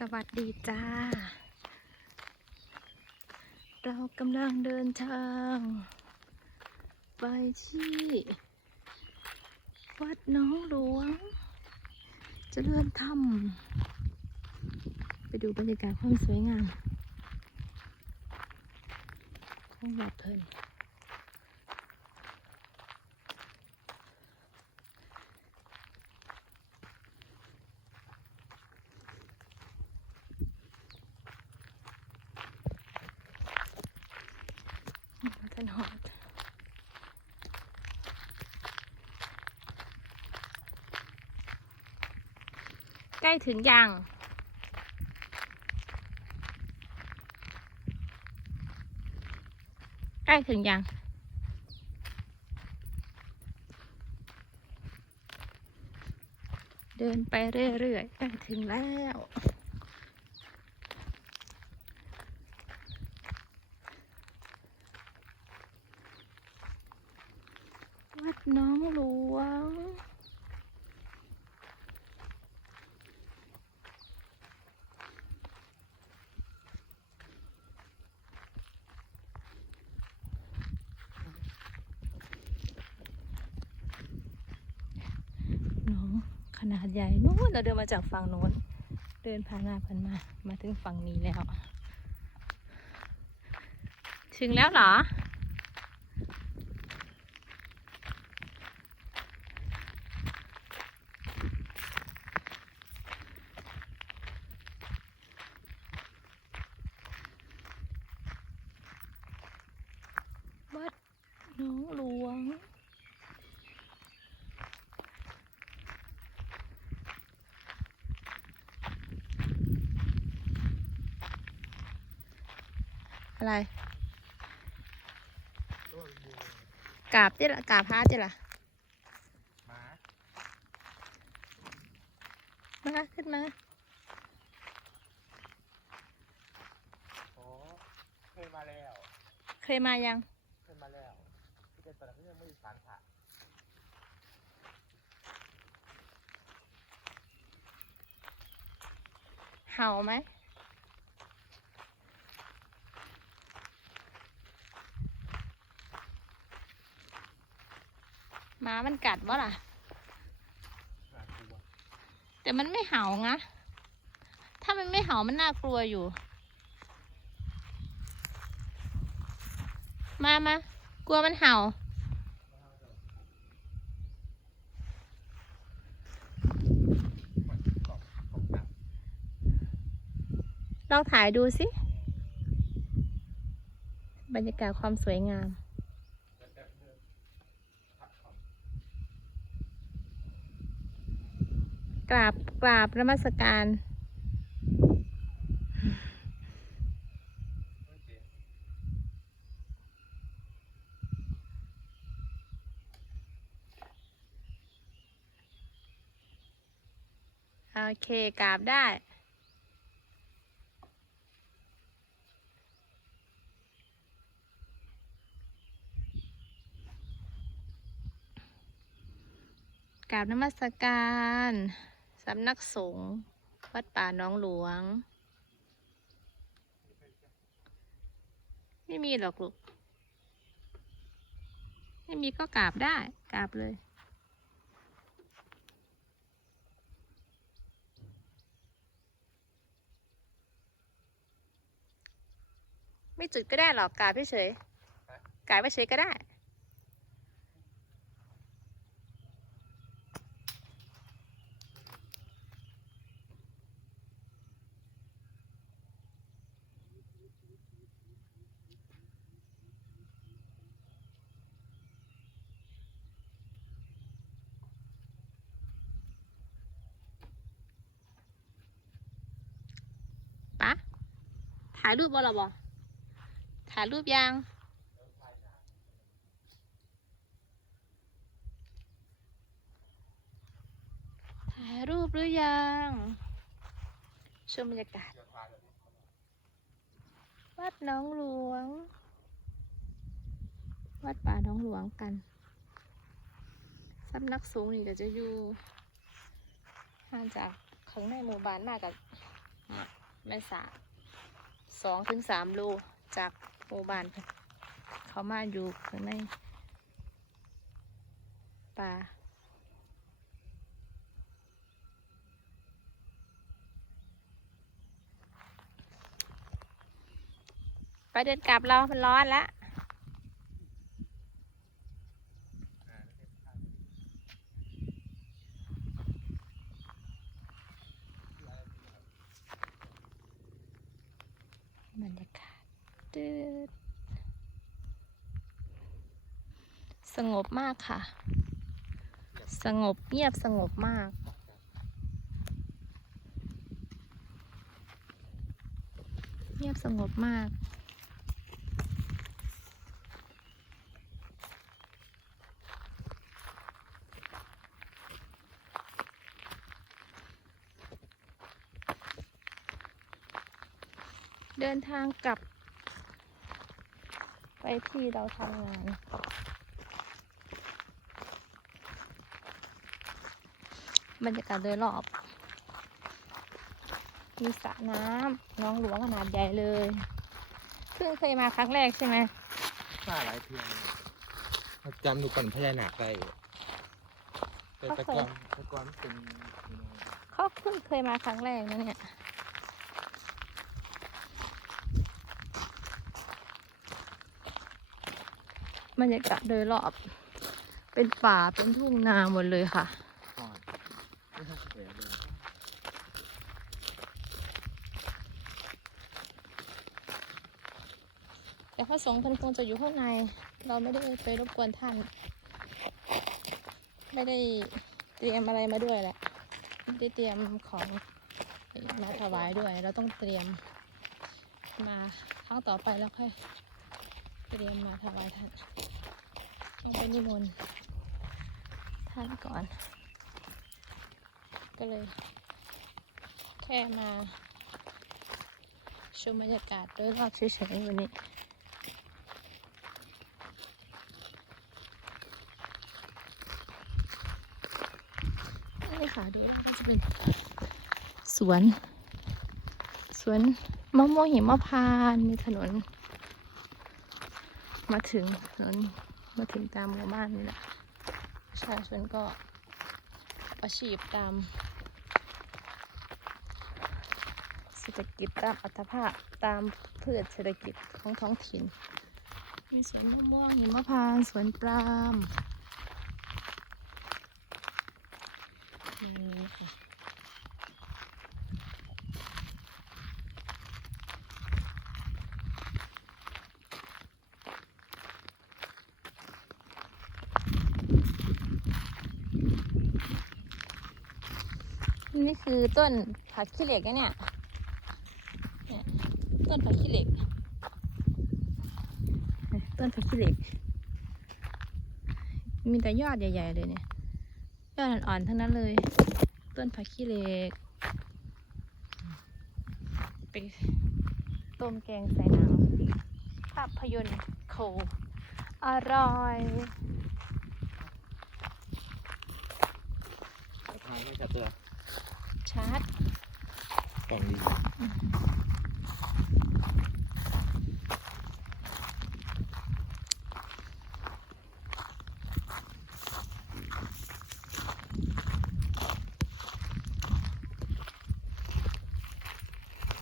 สวัสดีจ้า เรากำลังเดินทาง ไปที่ วัดน้องหลวงจเจริญธรรม ไปดูบรรยากาศความสวยงามของวัดเพลิน ถนนใกล้ถึงยังใกล้ถึงยังเดินไปเรื่อยๆใกล้ถึงแล้ว วัดน้องหลวง น้องขนาดใหญ่นู้นเราเดินมาจากฝั่งโน้น เดินผ่านมาผ่านมา มาถึงฝั่งนี้แล้ว ถึงแล้วเหรอ วัดหน้องหลวง อะไรกราบเจ้ละกราบพระเจ้ละหมามาขึ้นมาโอ้เคยมาแล้ว เคยมายัง เคยมาแล้วที่เป็นตอนนั้นที่ยังไม่ได้สารผ่าเห่าไหม หมามันกัดวะล่ะหาลัวแต่มันไม่เห่านะ ถ้ามันไม่เห่ามันน่ากลัวอยู่ มามากลัวมันเห่า ลองถ่ายดูสิ บรรยากาศความสวยงามำแล้วแต่เดินพักผ่อน กราบกราบนมัสการ โอเคกราบได้กราบนมัสการ สำนักสงฆ์วัดป่าน้องหลวง ไม่มีหรอกลูก ไม่มีก็กราบได้กราบเลยไม่จุดก็ได้หรอกกราบเฉยกราบเฉยก็ได้ ปะ ถ่ายรูปบ่หรอบอถ่ายรูปยังถ่ายรูปหรือยังชมบรรยากาศวาดน้องหลวง วัดป่าน้องหลวงกันสำนักสูงนี่ก็จะอยู่ห่างจากข้างในหมู่บ้านมากกับแม่สา สองถึงสามโลจากหมู่บ้านเพิ่นเขามาอยู่ข้างในป่าไปเดินกลับเรา มันร้อนแล้ว บ รยากาศดืดสงบมากค่ะ สงบเงียบสงบมาก เงียบสงบมาก เดินทางกลับ ไปที่เราทำงาน บรรยากาศโดยรอบ มีสระน้ำน้องหลวงขนาดใหญ่เลยเพิ่งเคยมาครั้งแรกใช่ไหมป้าหลายเพียงเราจำดูก่อนพญานาคได้แต่ตะกอนตะกอนเป็น เขาเพิ่งเคยมาครั้งแรกนะเนี่ย บรรยากาศโดยรอบ เป็นป่าเป็นทุ่งนาหมดเลยค่ะแต่พระสงฆ์เพิ่นคงจะอยู่ข้างใน เราไม่ได้ไปรบกวนท่าน ไม่ได้เตรียมอะไรมาด้วยแหละไม่ได้เตรียมของมาถวายด้วย เราต้องเตรียมมาครั้งต่อไปแล้วค่อย เตรียมมาถวายท่านต้องไปนิมนต์ท่านก่อน ก็เลย แค่มาชมบรรยากาศโดยรอบเฉยๆวันนี้นี่ค่ะดูแล้วก็จะเป็นสวน สวนมะม่วงหิมพานต์มีถนน มาถึงถนนมาถึงตามหมู่บ้านนี่แหละประชาชนก็อาชีพตามเศรษฐกิจตามอัตภาพตามพืชเศรษฐกิจของท้องถิ่น มีสวนมะม่วงหิมพานสวนปาล์มอย่างนี้ค่ะ นี่คือต้นผักขี้เหล็กนะเนี่ยเนี่ย ต้นผักขี้เหล็ก ต้นผักขี้เหล็ก มีแต่ยอดใหญ่ๆเลยเนี่ย ยอดอ่อนๆทั้งนั้นเลย ต้นผักขี้เหล็กไปต้มแกงใส่หนังภาพยนตร์โคอร่อยทางไม่จัดตัว ชาร์จกล่องดี